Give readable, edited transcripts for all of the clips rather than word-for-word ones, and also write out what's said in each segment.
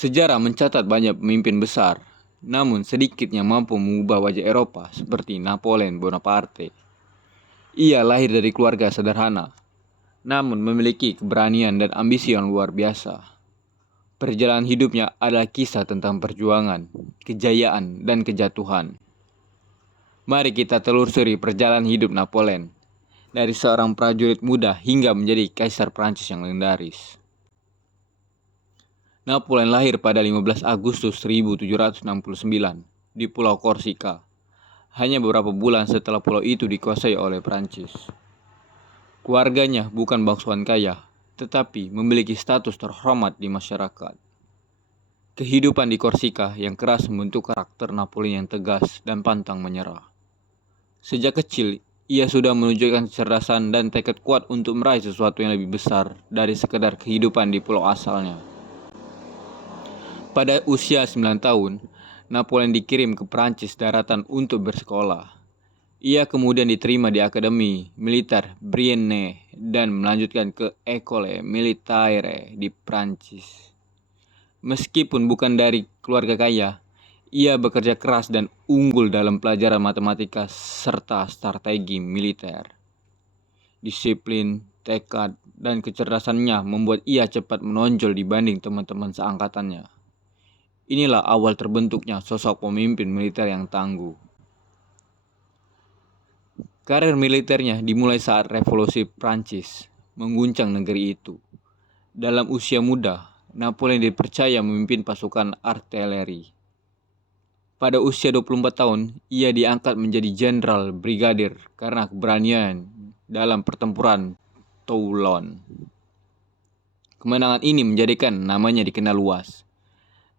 Sejarah mencatat banyak pemimpin besar, namun sedikit yang mampu mengubah wajah Eropa seperti Napoleon Bonaparte. Ia lahir dari keluarga sederhana, namun memiliki keberanian dan ambisi yang luar biasa. Perjalanan hidupnya adalah kisah tentang perjuangan, kejayaan, dan kejatuhan. Mari kita telusuri perjalanan hidup Napoleon, dari seorang prajurit muda hingga menjadi kaisar Prancis yang legendaris. Napoleon lahir pada 15 Agustus 1769 di Pulau Korsika, hanya beberapa bulan setelah pulau itu dikuasai oleh Prancis. Keluarganya bukan bangsawan kaya, tetapi memiliki status terhormat di masyarakat. Kehidupan di Korsika yang keras membentuk karakter Napoleon yang tegas dan pantang menyerah. Sejak kecil, ia sudah menunjukkan kecerdasan dan tekad kuat untuk meraih sesuatu yang lebih besar dari sekedar kehidupan di pulau asalnya. Pada usia 9 tahun, Napoleon dikirim ke Prancis daratan untuk bersekolah. Ia kemudian diterima di Akademi Militer Brienne dan melanjutkan ke École Militaire di Prancis. Meskipun bukan dari keluarga kaya, ia bekerja keras dan unggul dalam pelajaran matematika serta strategi militer. Disiplin, tekad, dan kecerdasannya membuat ia cepat menonjol dibanding teman-teman seangkatannya. Inilah awal terbentuknya sosok pemimpin militer yang tangguh. Karir militernya dimulai saat revolusi Prancis mengguncang negeri itu. Dalam usia muda, Napoleon dipercaya memimpin pasukan artileri. Pada usia 24 tahun, ia diangkat menjadi jenderal brigadir karena keberanian dalam pertempuran Toulon. Kemenangan ini menjadikan namanya dikenal luas.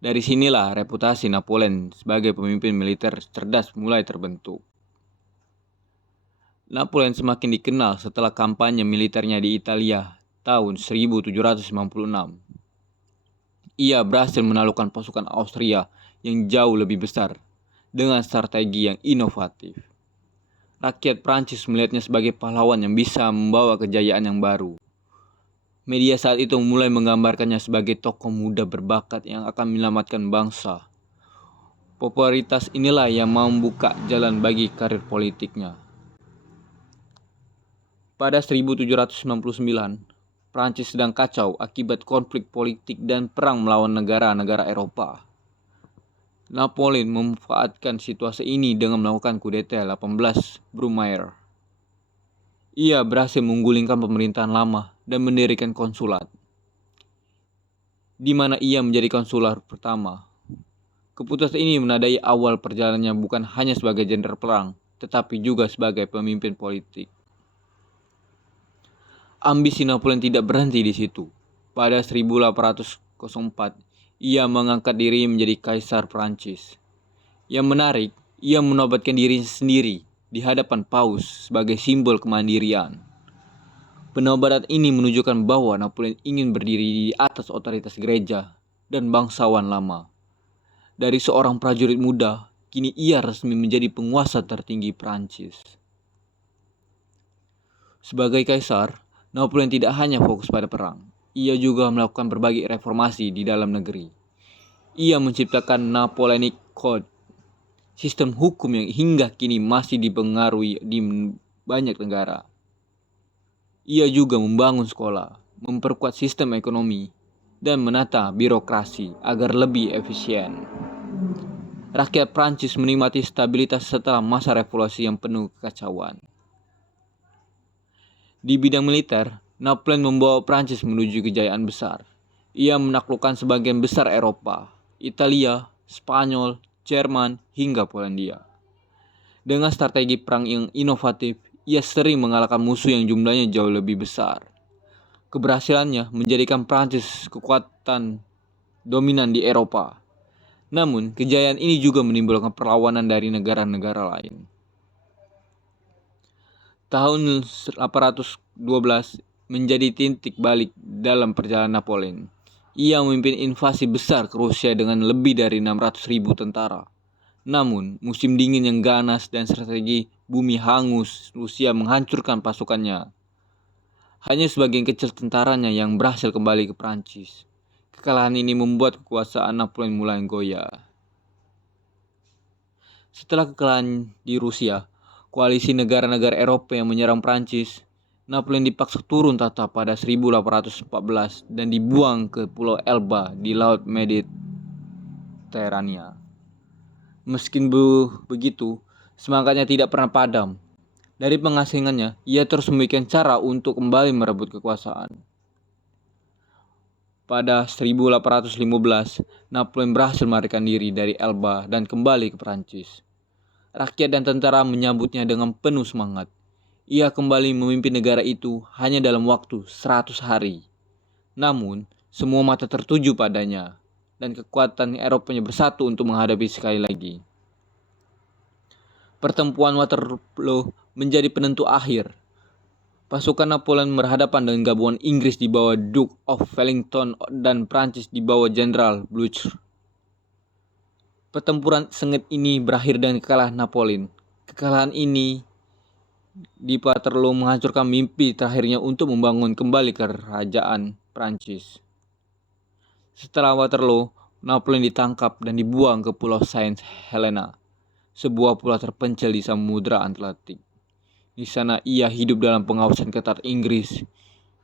Dari sinilah reputasi Napoleon sebagai pemimpin militer cerdas mulai terbentuk. Napoleon semakin dikenal setelah kampanye militernya di Italia tahun 1796. Ia berhasil menaklukkan pasukan Austria yang jauh lebih besar dengan strategi yang inovatif. Rakyat Prancis melihatnya sebagai pahlawan yang bisa membawa kejayaan yang baru. Media saat itu mulai menggambarkannya sebagai tokoh muda berbakat yang akan menyelamatkan bangsa. Popularitas inilah yang membuka jalan bagi karir politiknya. Pada 1799, Prancis sedang kacau akibat konflik politik dan perang melawan negara-negara Eropa. Napoleon memanfaatkan situasi ini dengan melakukan kudeta 18 Brumaire. Ia berhasil menggulingkan pemerintahan lama dan mendirikan konsulat, di mana ia menjadi konsular pertama. Keputusan ini menandai awal perjalanannya bukan hanya sebagai jenderal perang, tetapi juga sebagai pemimpin politik. Ambisi Napoleon tidak berhenti di situ. Pada 1804, ia mengangkat diri menjadi kaisar Prancis. Yang menarik, ia menobatkan dirinya sendiri di hadapan Paus sebagai simbol kemandirian. Penobatan ini menunjukkan bahwa Napoleon ingin berdiri di atas otoritas gereja dan bangsawan lama. Dari seorang prajurit muda, kini ia resmi menjadi penguasa tertinggi Prancis. Sebagai kaisar, Napoleon tidak hanya fokus pada perang, ia juga melakukan berbagai reformasi di dalam negeri. Ia menciptakan Napoleonic Code, sistem hukum yang hingga kini masih dipengaruhi di banyak negara. Ia juga membangun sekolah, memperkuat sistem ekonomi, dan menata birokrasi agar lebih efisien. Rakyat Prancis menikmati stabilitas setelah masa revolusi yang penuh kekacauan. Di bidang militer, Napoleon membawa Prancis menuju kejayaan besar. Ia menaklukkan sebagian besar Eropa, Italia, Spanyol, Jerman, hingga Polandia. Dengan strategi perang yang inovatif, ia sering mengalahkan musuh yang jumlahnya jauh lebih besar. Keberhasilannya menjadikan Prancis kekuatan dominan di Eropa. Namun, kejayaan ini juga menimbulkan perlawanan dari negara-negara lain. Tahun 1812 menjadi titik balik dalam perjalanan Napoleon. Ia memimpin invasi besar ke Rusia dengan lebih dari 600.000 tentara. Namun, musim dingin yang ganas dan strategi bumi hangus Rusia menghancurkan pasukannya. Hanya sebagian kecil tentaranya yang berhasil kembali ke Prancis. Kekalahan ini membuat kekuasaan Napoleon mulai goyah. Setelah kekalahan di Rusia, koalisi negara-negara Eropa yang menyerang Prancis, Napoleon dipaksa turun tahta pada 1814 dan dibuang ke Pulau Elba di Laut Mediterania. Meski begitu, semangatnya tidak pernah padam. Dari pengasingannya, ia terus memikirkan cara untuk kembali merebut kekuasaan. Pada 1815, Napoleon berhasil melarikan diri dari Elba dan kembali ke Prancis. Rakyat dan tentara menyambutnya dengan penuh semangat. Ia kembali memimpin negara itu hanya dalam waktu 100 hari. Namun, semua mata tertuju padanya, dan kekuatan Eropanya bersatu untuk menghadapi sekali lagi. Pertempuran Waterloo menjadi penentu akhir. Pasukan Napoleon berhadapan dengan gabungan Inggris di bawah Duke of Wellington dan Prancis di bawah Jenderal Blücher. Pertempuran sengit ini berakhir dengan kekalahan Napoleon. Kekalahan ini di Waterloo menghancurkan mimpi terakhirnya untuk membangun kembali kerajaan Prancis. Setelah Waterloo, Napoleon ditangkap dan dibuang ke Pulau Saint Helena, sebuah pulau terpencil di Samudra Atlantik. Di sana ia hidup dalam pengawasan ketat Inggris.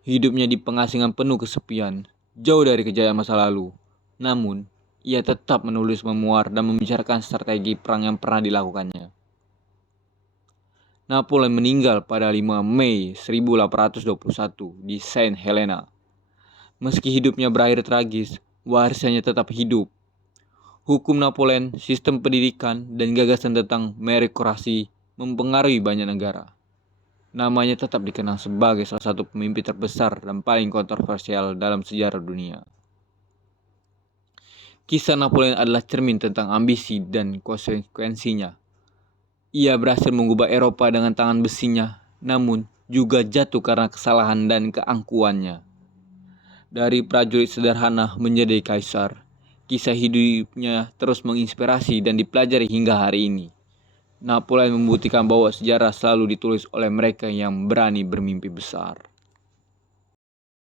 Hidupnya di pengasingan penuh kesepian, jauh dari kejayaan masa lalu. Namun, ia tetap menulis memoir dan membicarakan strategi perang yang pernah dilakukannya. Napoleon meninggal pada 5 Mei 1821 di Saint Helena. Meski hidupnya berakhir tragis, warisannya tetap hidup. Hukum Napoleon, sistem pendidikan, dan gagasan tentang meritokrasi mempengaruhi banyak negara. Namanya tetap dikenal sebagai salah satu pemimpin terbesar dan paling kontroversial dalam sejarah dunia. Kisah Napoleon adalah cermin tentang ambisi dan konsekuensinya. Ia berhasil mengubah Eropa dengan tangan besinya, namun juga jatuh karena kesalahan dan keangkuhannya. Dari prajurit sederhana menjadi kaisar, kisah hidupnya terus menginspirasi dan dipelajari hingga hari ini. Napoleon membuktikan bahwa sejarah selalu ditulis oleh mereka yang berani bermimpi besar.